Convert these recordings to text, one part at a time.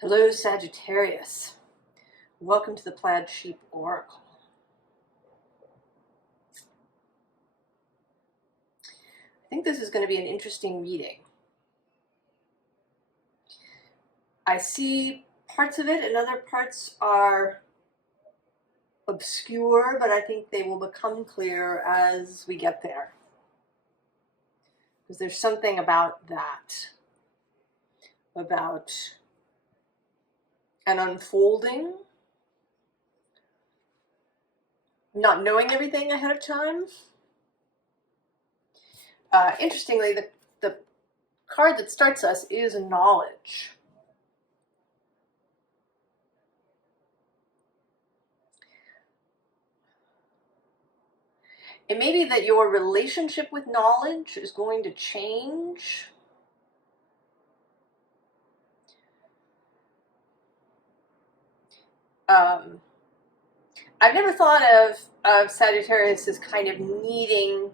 Hello, Sagittarius. Welcome to the Plaid Sheep Oracle. I think this is going to be an interesting reading. I see parts of it and other parts are obscure, but I think they will become clear as we get there. Because there's something about that, about an unfolding, not knowing everything ahead of time. Interestingly, the card that starts us is knowledge. It may be that your relationship with knowledge is going to change. I've never thought of Sagittarius as kind of needing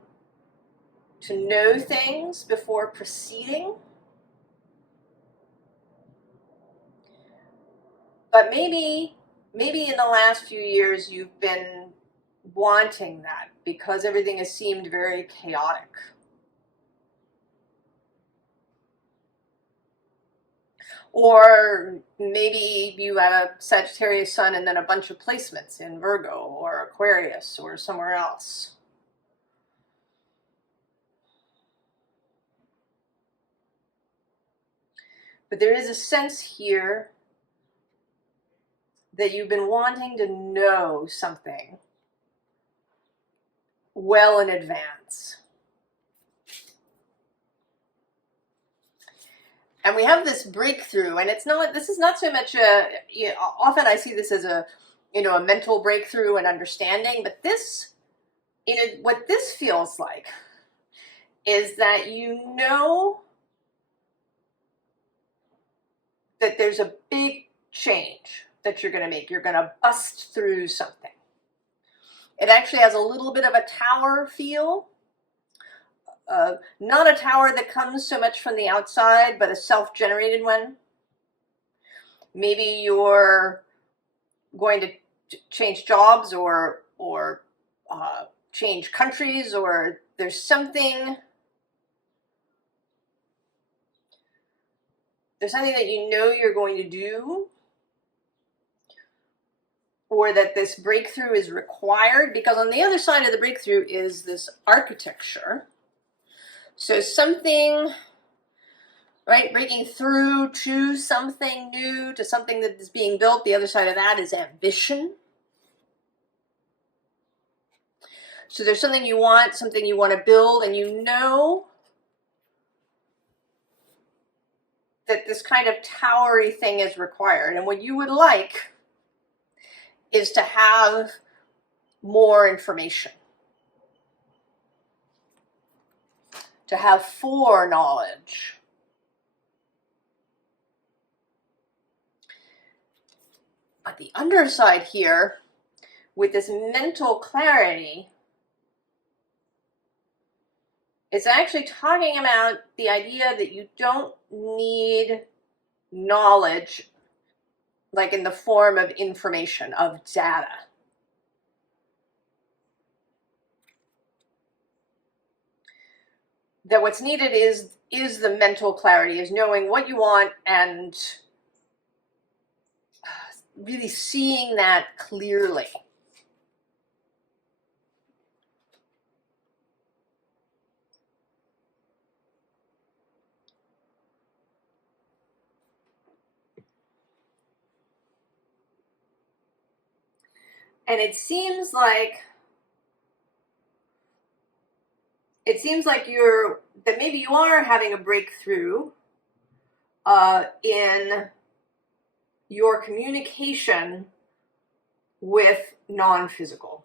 to know things before proceeding. But maybe in the last few years you've been wanting that because everything has seemed very chaotic. Or maybe you have a Sagittarius sun and then a bunch of placements in Virgo or Aquarius or somewhere else. But there is a sense here that you've been wanting to know something well in advance. And we have this breakthrough, and this is not so much often I see this as a mental breakthrough and understanding, but this, what this feels like is that you know that there's a big change that you're going to make. You're going to bust through something. It actually has a little bit of a tower feel. Not a tower that comes so much from the outside, but a self-generated one. Maybe you're going to change jobs or change countries, or there's something that you know you're going to do, or that this breakthrough is required, because on the other side of the breakthrough is this architecture. So something, right, breaking through to something new, to something that is being built. The other side of that is ambition. So there's something you want to build, and you know that this kind of towery thing is required. And what you would like is to have more information, to have foreknowledge. But the underside here, with this mental clarity, it's actually talking about the idea that you don't need knowledge like in the form of information, of data. That what's needed is the mental clarity, is knowing what you want and really seeing that clearly. And it seems like maybe you are having a breakthrough in your communication with non-physical.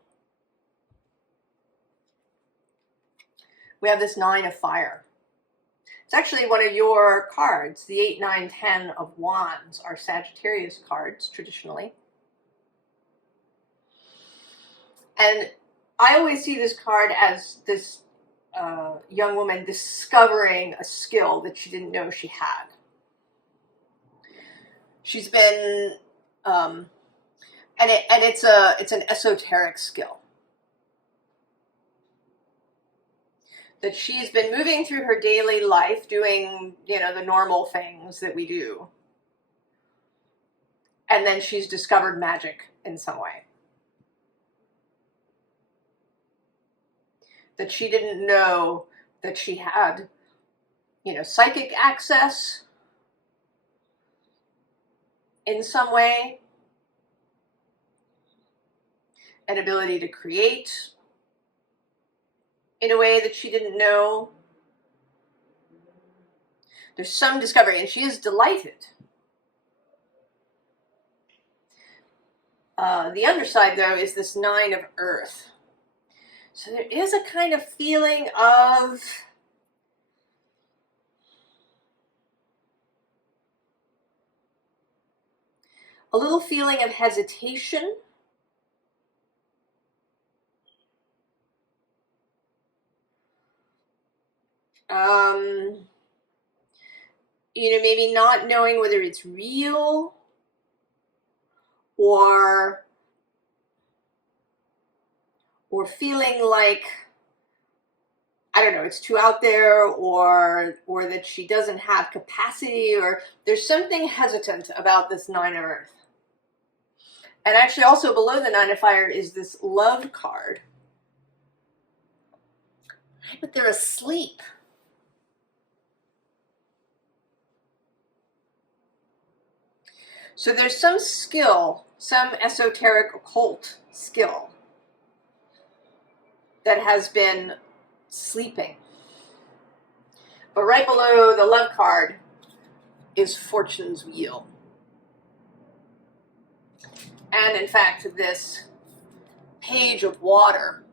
We have this 9 of fire. It's actually one of your cards. The 8, 9, 10 of wands are Sagittarius cards traditionally. And I always see this card as this young woman discovering a skill that she didn't know she had. She's been, and it's an esoteric skill that she's been moving through her daily life, doing, you know, the normal things that we do. And then she's discovered magic in some way that she didn't know that she had, you know, psychic access in some way, an ability to create in a way that she didn't know. There's some discovery, and she is delighted. The underside, though, is this 9 of Earth. So there is a kind of feeling of a little feeling of hesitation. You know, maybe not knowing whether it's real or feeling like, I don't know, it's too out there, or that she doesn't have capacity, or there's something hesitant about this 9 of Earth. And actually also below the 9 of Fire is this Love card. But they're asleep. So there's some skill, some esoteric occult skill that has been sleeping. But right below the Love card is Fortune's Wheel. And in fact, this Page of Water,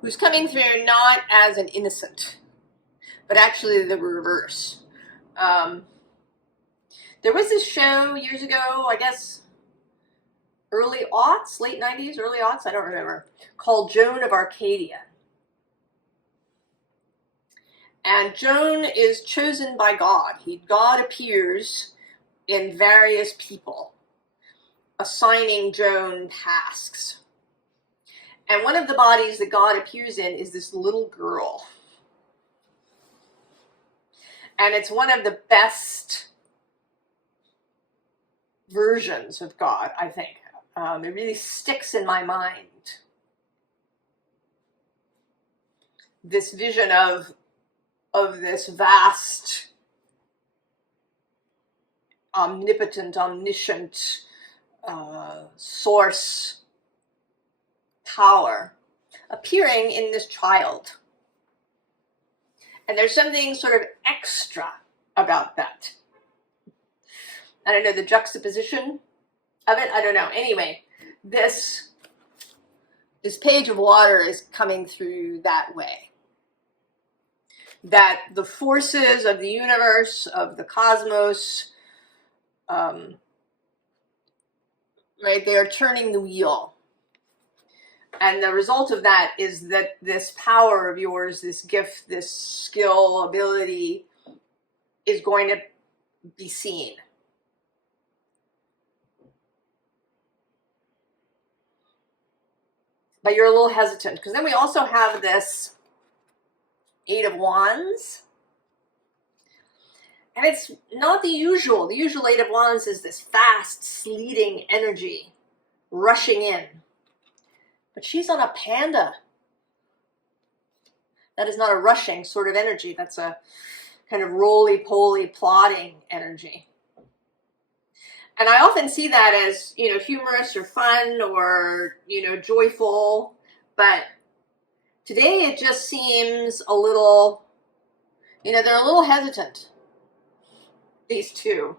who's coming through not as an innocent, but actually the reverse. There was this show years ago, I guess early aughts, late 90s, early aughts, I don't remember, called Joan of Arcadia. And Joan is chosen by God. God appears in various people, assigning Joan tasks. And one of the bodies that God appears in is this little girl. And it's one of the best versions of God, I think. It really sticks in my mind. This vision of this vast, omnipotent, omniscient source power appearing in this child. And there's something sort of extra about that. I don't know, the juxtaposition of it, I don't know. Anyway, this Page of Water is coming through that way. That the forces of the universe, of the cosmos, right, they are turning the wheel. And the result of that is that this power of yours, this gift, this skill, ability, is going to be seen. But you're a little hesitant, because then we also have this 8 of Wands. And it's not the usual. The usual 8 of Wands is this fast, sleeting energy rushing in. But she's on a panda. That is not a rushing sort of energy. That's a kind of roly-poly, plodding energy. And I often see that as, you know, humorous or fun or, you know, joyful. But today it just seems a little, you know, they're a little hesitant, these two.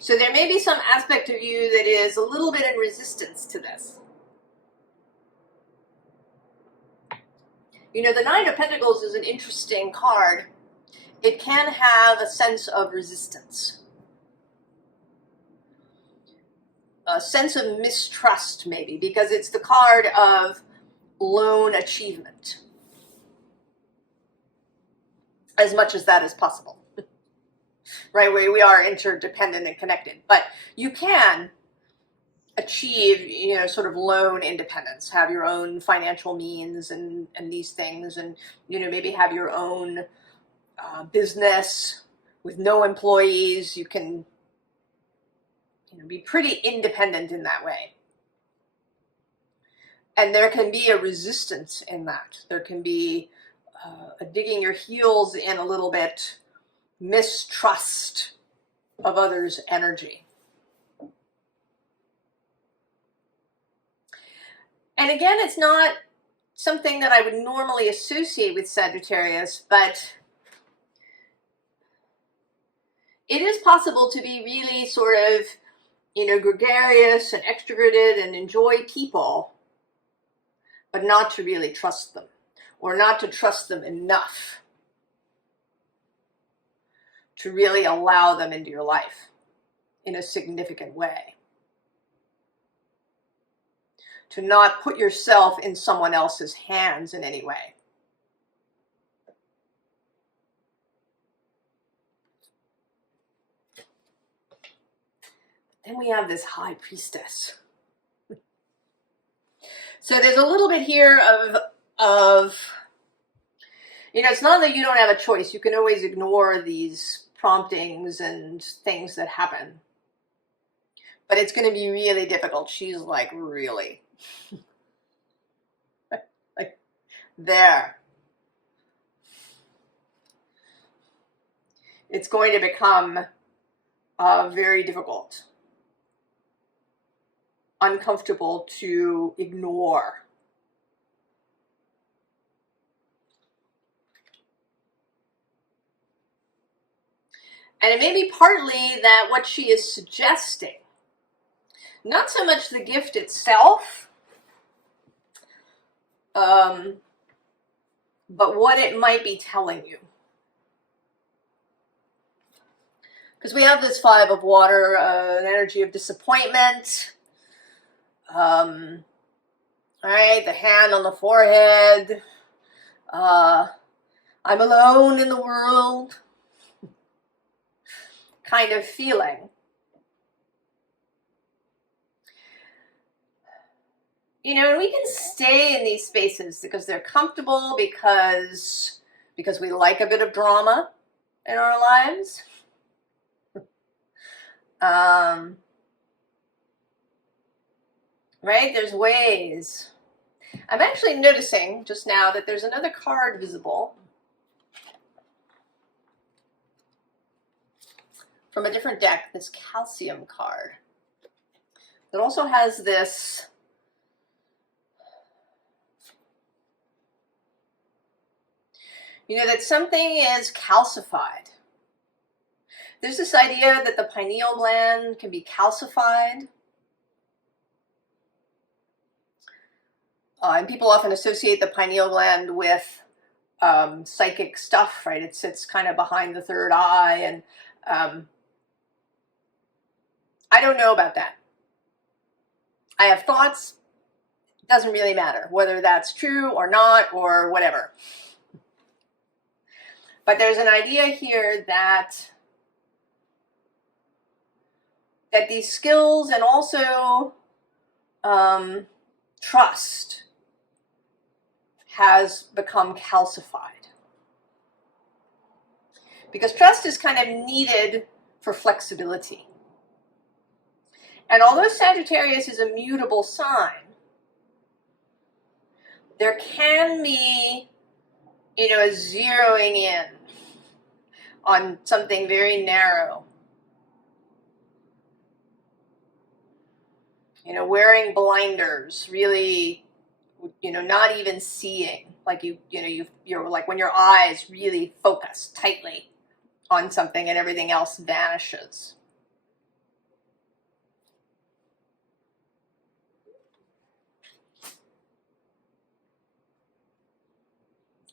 So there may be some aspect of you that is a little bit in resistance to this. You know, the 9 of Pentacles is an interesting card. It can have a sense of resistance. A sense of mistrust, maybe, because it's the card of lone achievement. As much as that is possible. right? We are interdependent and connected, but you can achieve, you know, sort of lone independence, have your own financial means and these things, and, you know, maybe have your own business with no employees. You can, you know, be pretty independent in that way. And there can be a resistance in that. There can be a digging your heels in a little bit, mistrust of others' energy. And again, it's not something that I would normally associate with Sagittarius, but it is possible to be really sort of, you know, gregarious and extroverted and enjoy people, but not to really trust them, or not to trust them enough to really allow them into your life in a significant way. To not put yourself in someone else's hands in any way. Then we have this High Priestess. So there's a little bit here of, you know, it's not that you don't have a choice. You can always ignore these promptings and things that happen. But it's going to be really difficult. She's like, really? Like, there. It's going to become very difficult, uncomfortable to ignore. And it may be partly that what she is suggesting, not so much the gift itself, but what it might be telling you. Because we have this Five of Water, an energy of disappointment. All right, the hand on the forehead. I'm alone in the world. Kind of feeling. You know, and we can stay in these spaces because they're comfortable, because we like a bit of drama in our lives. Right? There's ways. I'm actually noticing just now that there's another card visible from a different deck, this Calcium card. It also has this you know, that something is calcified. There's this idea that the pineal gland can be calcified. And people often associate the pineal gland with psychic stuff, right? It sits kind of behind the third eye, and I don't know about that. I have thoughts. It doesn't really matter whether that's true or not or whatever. But there's an idea here that these skills and also trust has become calcified. Because trust is kind of needed for flexibility. And although Sagittarius is a mutable sign, there can be, you know, a zeroing in on something very narrow. You know, wearing blinders, really, you know, not even seeing, like you're like when your eyes really focus tightly on something and everything else vanishes.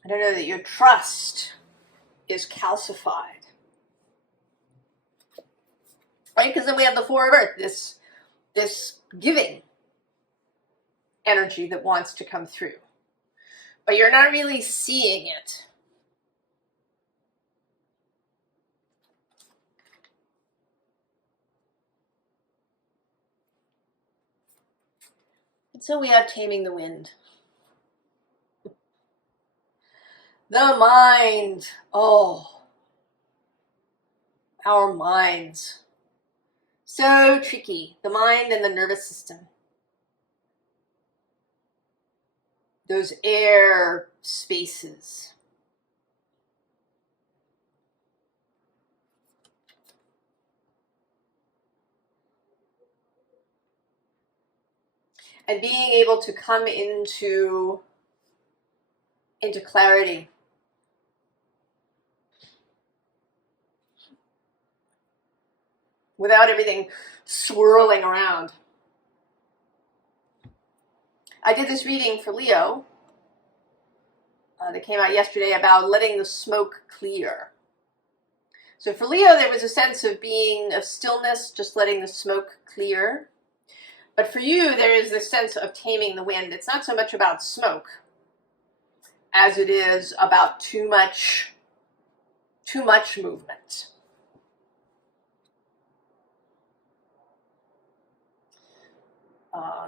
I don't know that your trust is calcified. Right? Because then we have the Four of Earth, this giving energy that wants to come through. But you're not really seeing it. And so we have taming the wind. The mind. Oh, our minds. So tricky. The mind and the nervous system. Those air spaces. And being able to come into clarity. Without everything swirling around. I did this reading for Leo that came out yesterday about letting the smoke clear. So for Leo, there was a sense of stillness, just letting the smoke clear. But for you, there is this sense of taming the wind. It's not so much about smoke as it is about too much movement.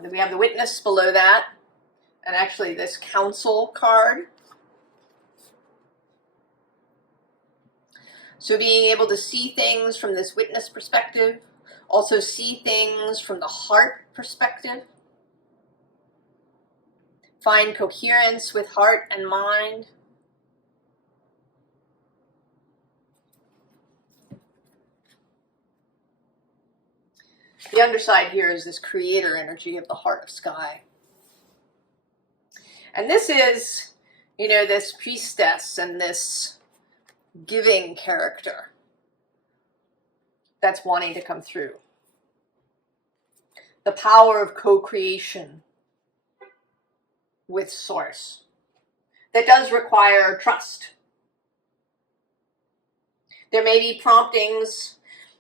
Then we have the Witness below that, and actually this Council card. So being able to see things from this Witness perspective, also see things from the heart perspective, find coherence with heart and mind. The underside here is this creator energy of the heart of sky. And this is, this priestess and this giving character that's wanting to come through. The power of co-creation with Source. That does require trust. There may be promptings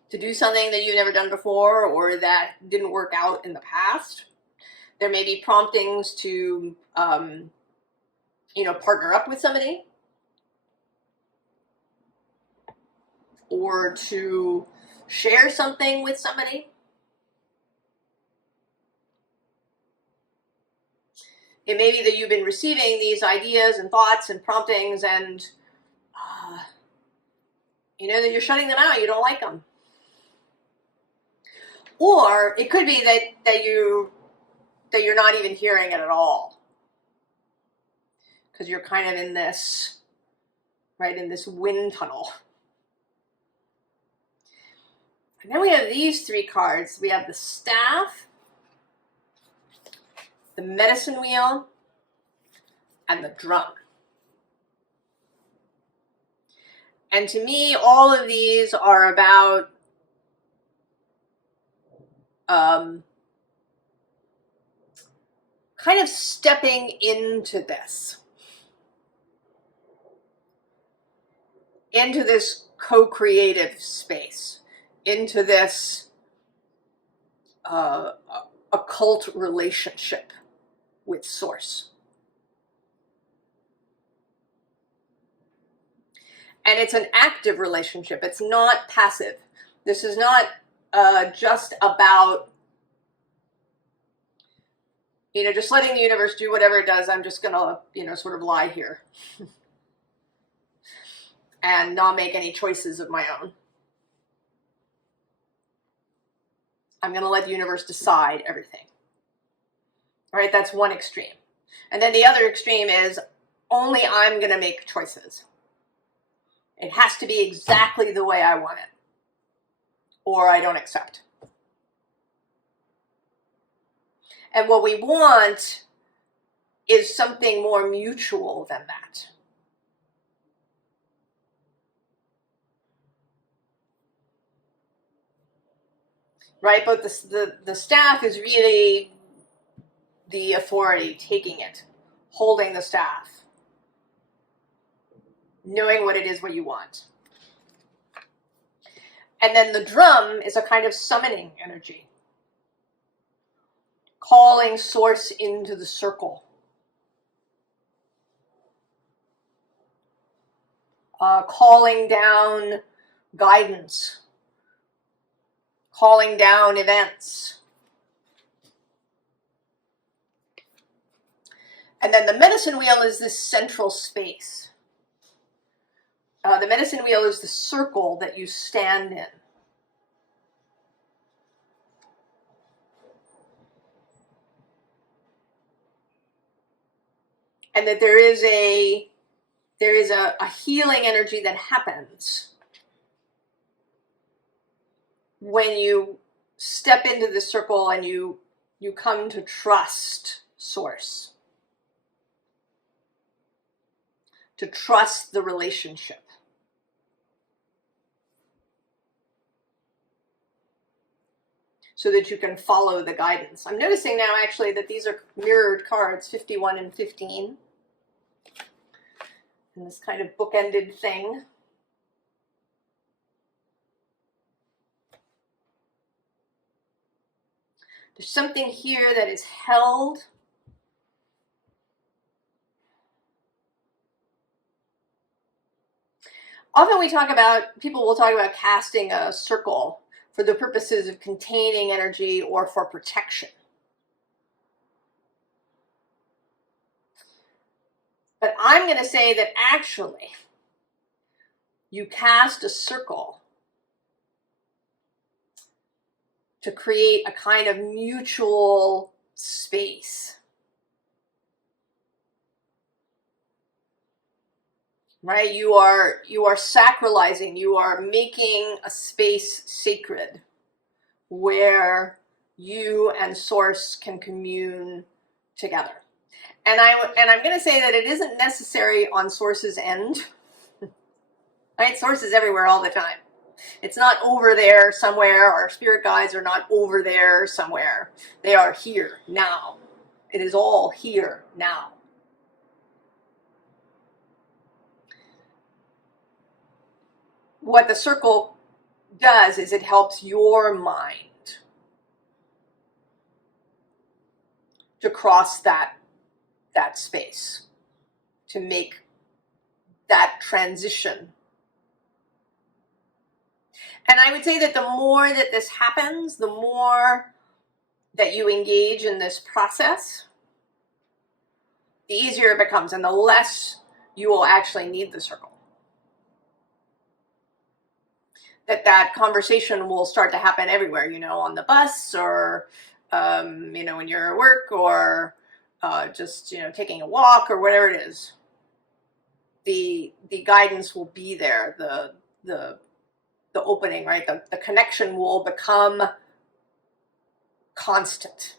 to do something that you've never done before or that didn't work out in the past. There may be promptings to, partner up with somebody or to share something with somebody. It may be that you've been receiving these ideas and thoughts and promptings and, that you're shutting them out. You don't like them. Or it could be that you're not even hearing it at all. Because you're kind of in this wind tunnel. And then we have these three cards. We have the Staff, the Medicine Wheel, and the Drum. And to me, all of these are about kind of stepping into this co-creative space, into this occult relationship with Source. And it's an active relationship. It's not passive. This is not just about, just letting the universe do whatever it does. I'm just going to, sort of lie here and not make any choices of my own. I'm going to let the universe decide everything. All right, that's one extreme. And then the other extreme is only I'm going to make choices. It has to be exactly the way I want it, or I don't accept. And what we want is something more mutual than that. Right, but the Staff is really the authority, taking it, holding the staff, knowing what it is what you want. And then the Drum is a kind of summoning energy, calling Source into the circle, calling down guidance, calling down events. And then the medicine wheel is this central space. The medicine wheel is the circle that you stand in. And that there is a healing energy that happens when you step into the circle and you come to trust Source, to trust the relationship. So that you can follow the guidance. I'm noticing now actually that these are mirrored cards, 51 and 15. And this kind of bookended thing. There's something here that is held. Often people will talk about casting a circle for the purposes of containing energy or for protection. But I'm going to say that actually, you cast a circle to create a kind of mutual space. Right? You are sacralizing, you are making a space sacred where you and Source can commune together. And I'm going to say that it isn't necessary on Source's end. Right? Source is everywhere all the time. It's not over there somewhere. Our spirit guides are not over there somewhere. They are here now. It is all here now. What the circle does is it helps your mind to cross that space, to make that transition. And I would say that the more that this happens, the more that you engage in this process, the easier it becomes and the less you will actually need the circle. That conversation will start to happen everywhere, on the bus or, when you're at work or just, taking a walk or whatever it is. The guidance will be there, the opening, right? The connection will become constant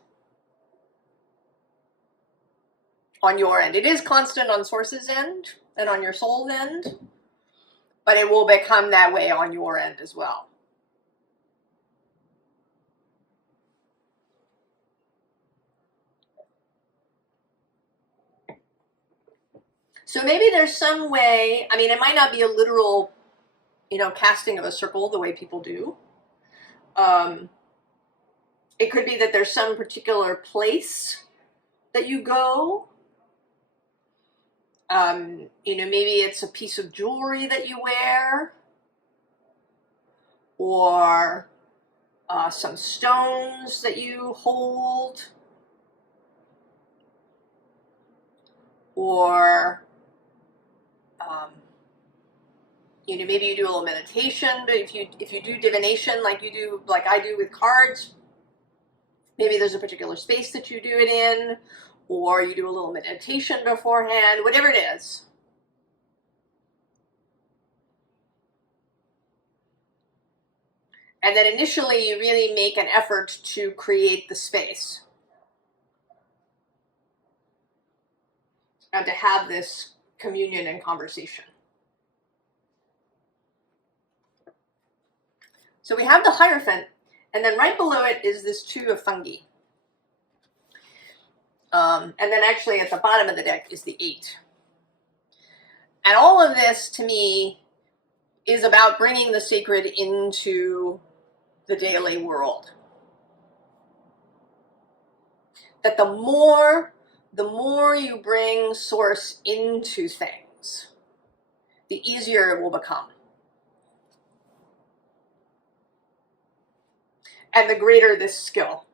on your end. It is constant on Source's end and on your soul's end, but it will become that way on your end as well. So maybe there's some way, it might not be a literal, casting of a circle the way people do. It could be that there's some particular place that you go. Maybe it's a piece of jewelry that you wear, or some stones that you hold, or maybe you do a little meditation. But if you do divination like I do with cards, maybe there's a particular space that you do it in, or you do a little meditation beforehand, whatever it is. And then initially you really make an effort to create the space and to have this communion and conversation. So we have the Hierophant, and then right below it is this Two of Fungi. And then actually at the bottom of the deck is the 8. And all of this, to me, is about bringing the sacred into the daily world. That the more you bring Source into things, the easier it will become. And the greater this skill.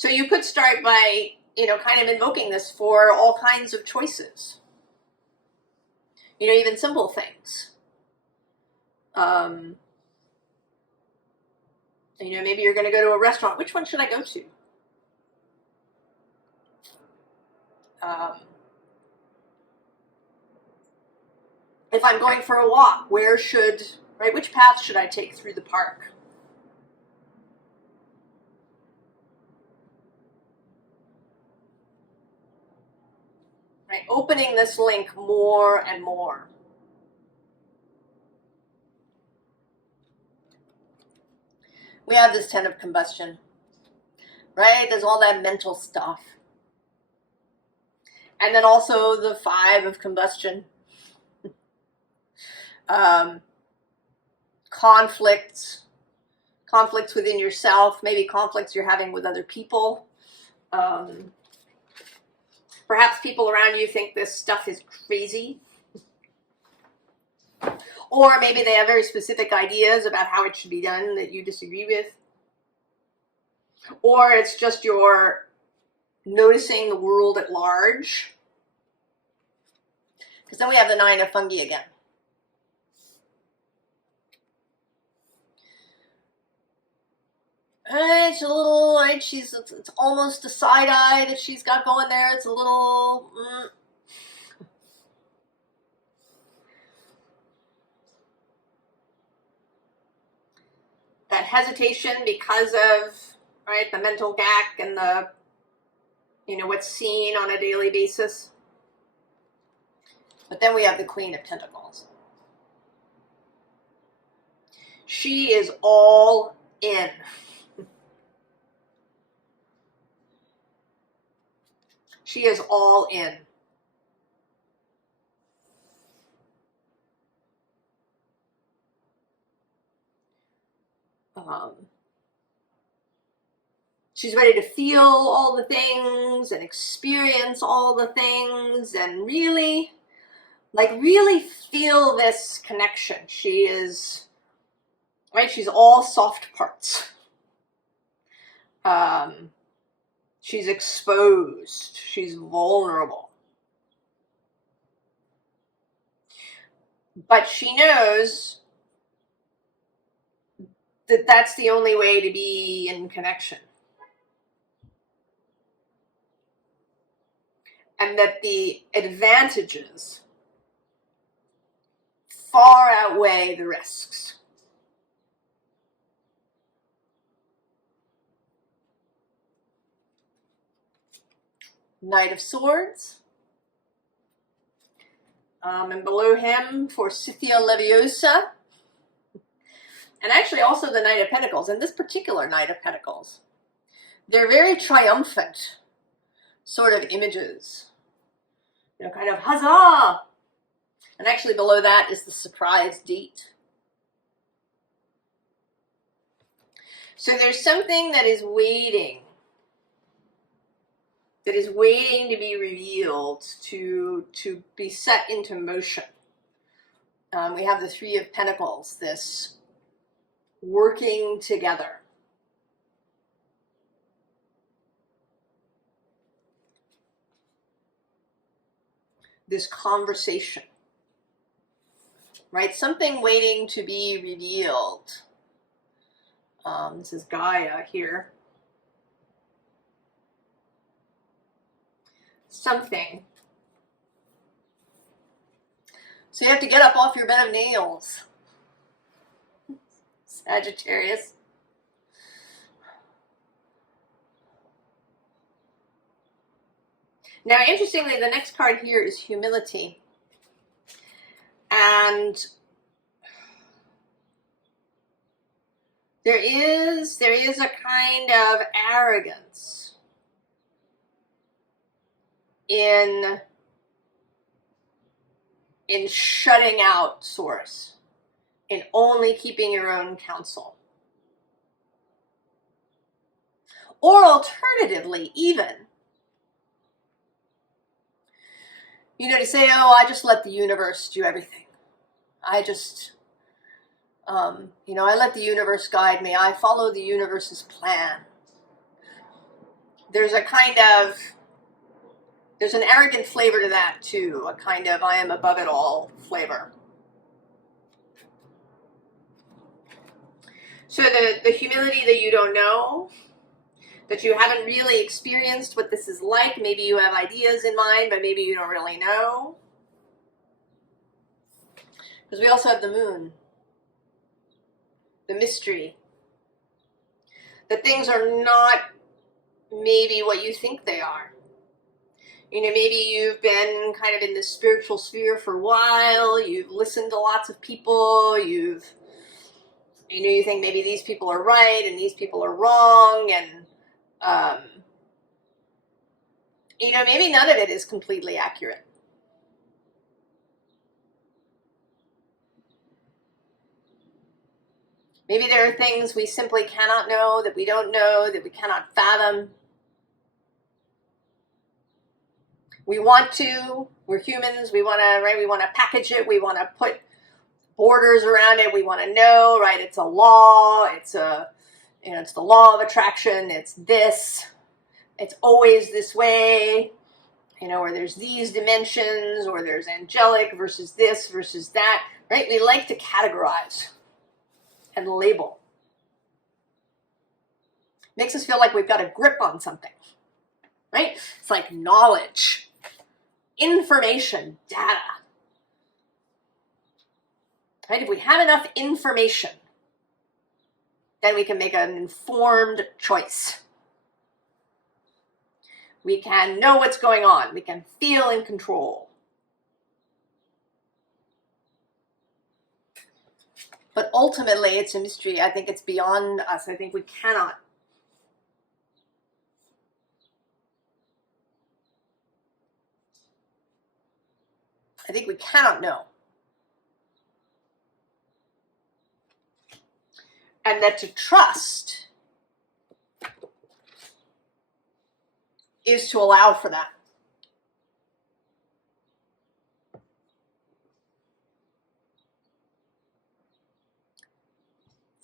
So you could start by, you know, kind of invoking this for all kinds of choices. You know, even simple things. You know, maybe you're going to go to a restaurant. Which one should I go to? If I'm going for a walk, which path should I take through the park? Right, opening this link more and more. We have this 10 of combustion, right? There's all that mental stuff. And then also the 5 of combustion. Conflicts within yourself, maybe conflicts you're having with other people. Perhaps people around you think this stuff is crazy. Or maybe they have very specific ideas about how it should be done that you disagree with. Or it's just you're noticing the world at large. Because then we have the 9 of fungi again. It's a little, right, it's almost a side eye that she's got going there. It's a little, that hesitation because of, right, the mental gap and the, you know, what's seen on a daily basis. But then we have the Queen of Pentacles. She is all in. She is all in. She's ready to feel all the things and experience all the things and really, like, really feel this connection. She is, right, she's all soft parts. She's exposed. She's vulnerable. But she knows that that's the only way to be in connection. And that the advantages far outweigh the risks. Knight of Swords. And below him, Forsythia Leviosa. And actually also the Knight of Pentacles. And this particular Knight of Pentacles, they're very triumphant sort of images. You know, kind of huzzah! And actually below that is the surprise date. So there's something that is waiting. That is waiting to be revealed, to be set into motion. We have the 3 of Pentacles, this working together. This conversation, right? Something waiting to be revealed. This is Gaia here. Something. So you have to get up off your bed of nails, Sagittarius. Now, interestingly, the next card here is humility. And there is a kind of arrogance in shutting out source, in only keeping your own counsel. Or alternatively, even, you know, to say, oh, I just let the universe do everything. I just, you know, I let the universe guide me. I follow the universe's plan. there's a kind of, there's an arrogant flavor to that too, a kind of I am above it all flavor. So the humility that you don't know, that you haven't really experienced what this is like. Maybe you have ideas in mind, but maybe you don't really know. Because we also have the moon, the mystery. That things are not maybe what you think they are. You know, maybe you've been kind of in the spiritual sphere for a while, you've listened to lots of people, you think maybe these people are right and these people are wrong, and you know, maybe none of it is completely accurate. Maybe there are things we simply cannot know, that we don't know, that we cannot fathom. We want to, we're humans, we want to, right? We want to package it, we want to put borders around it, we want to know, right? It's a law, it's a, you know, it's the law of attraction, it's this, it's always this way, you know, or there's these dimensions, or there's angelic versus this versus that, right? We like to categorize and label. Makes us feel like we've got a grip on something, right? It's like knowledge, information, data. Right? If we have enough information, then we can make an informed choice. We can know what's going on. We can feel in control. But ultimately, it's a mystery. I think it's beyond us. I think we cannot. I think we cannot know. And that to trust is to allow for that.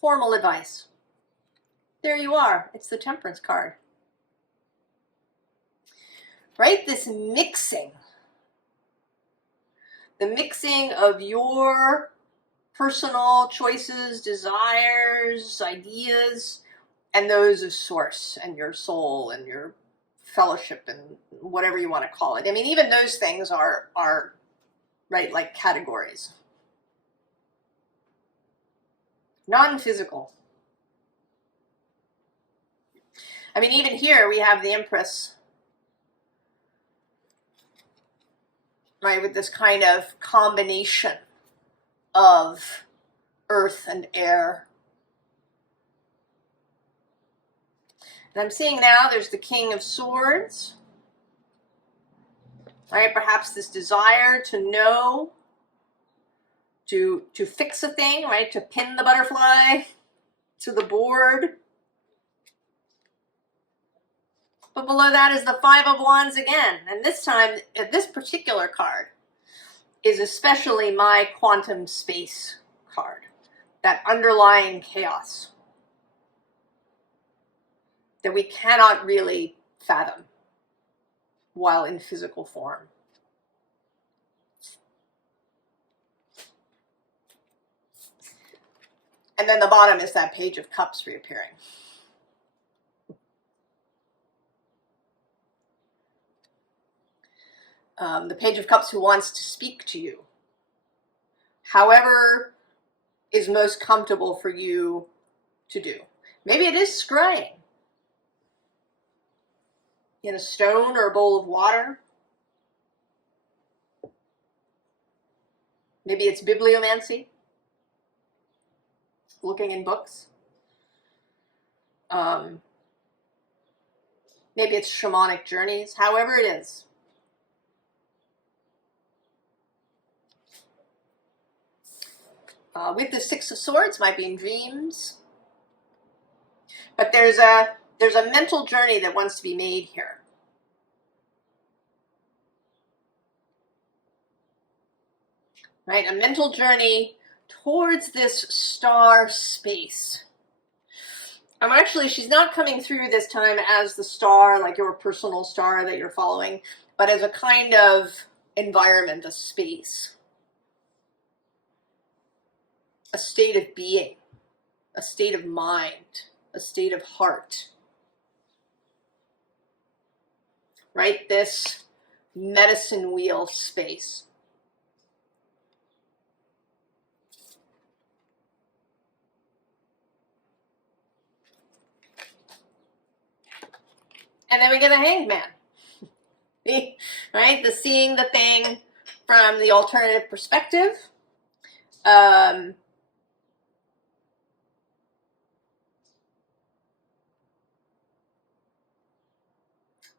Formal advice. There you are. It's the Temperance card. Right? This mixing. The mixing of your personal choices, desires, ideas, and those of Source and your soul and your fellowship and whatever you want to call it. I mean, even those things are right, like categories. Non-physical. I mean, even here we have the Empress, right, with this kind of combination of earth and air. And I'm seeing now there's the King of Swords, right? Perhaps this desire to know, to fix a thing, right? To pin the butterfly to the board. But below that is the Five of Wands again. And this time, this particular card is especially my quantum space card. That underlying chaos that we cannot really fathom while in physical form. And then the bottom is that Page of Cups reappearing. The Page of Cups who wants to speak to you. However is most comfortable for you to do. Maybe it is scrying in a stone or a bowl of water. Maybe it's bibliomancy, looking in books. Maybe it's shamanic journeys, however it is. With the Six of Swords, might be in dreams. But there's a mental journey that wants to be made here. Right? A mental journey towards this star space. Actually, she's not coming through this time as the star, like your personal star that you're following, but as a kind of environment, a space, a state of being, a state of mind, a state of heart, right? This medicine wheel space. And then we get a hanged man, right? The seeing the thing from the alternative perspective.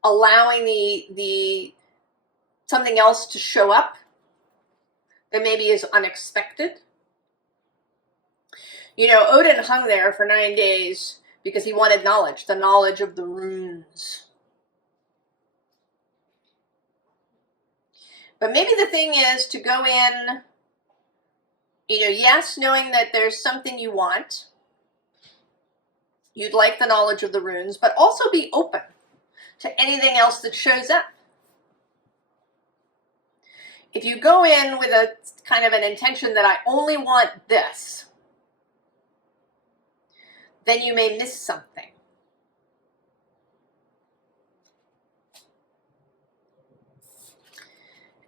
Allowing the something else to show up that maybe is unexpected. You know, Odin hung there for 9 days because he wanted knowledge, the knowledge of the runes. But maybe the thing is to go in, you know, yes, knowing that there's something you want, you'd like the knowledge of the runes, but also be open to anything else that shows up. If you go in with a kind of an intention that I only want this, then you may miss something.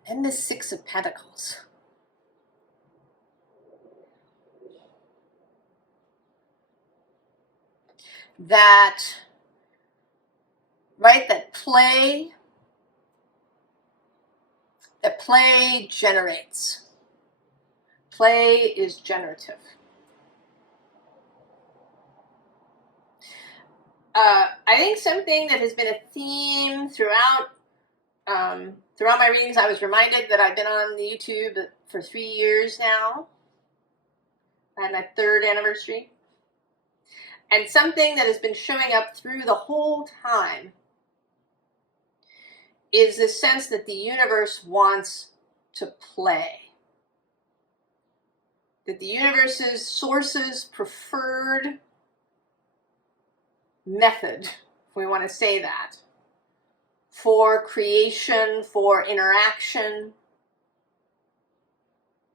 And the Six of Pentacles. That, right, that play generates. Play is generative. I think something that has been a theme throughout my readings, I was reminded that I've been on the YouTube for 3 years now. I had my 3rd anniversary. And something that has been showing up through the whole time is this sense that the universe wants to play. That the universe's source's preferred method, if we want to say that, for creation, for interaction,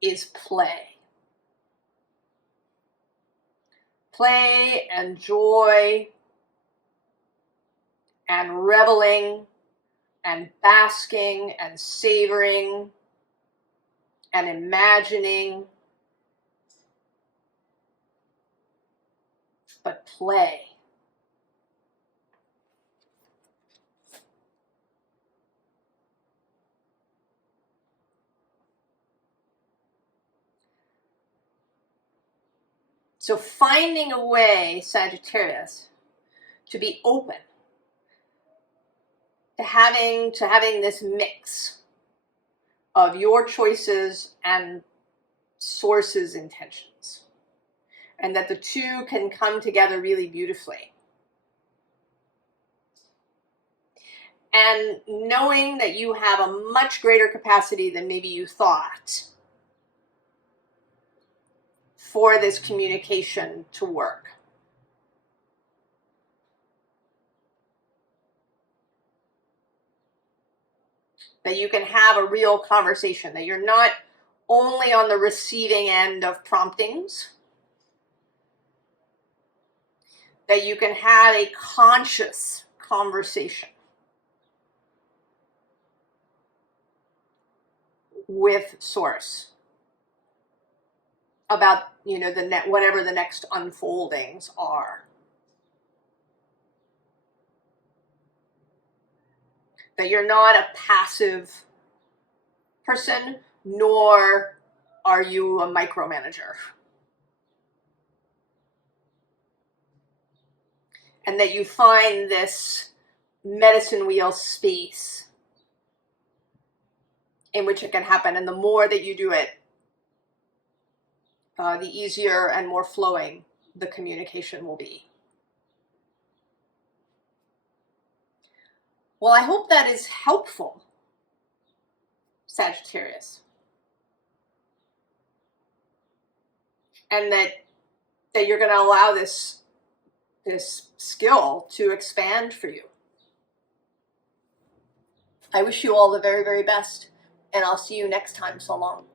is play. Play and joy and reveling and basking and savoring and imagining, but play. So finding a way, Sagittarius, to be open to having this mix of your choices and source's intentions, and that the two can come together really beautifully. And knowing that you have a much greater capacity than maybe you thought for this communication to work. That you can have a real conversation, that you're not only on the receiving end of promptings, that you can have a conscious conversation with source about, you know, whatever the next unfoldings are. That you're not a passive person, nor are you a micromanager. And that you find this medicine wheel space in which it can happen. And the more that you do it, the easier and more flowing the communication will be. Well, I hope that is helpful, Sagittarius. And that you're going to allow this this skill to expand for you. I wish you all the very, very best, and I'll see you next time. So long.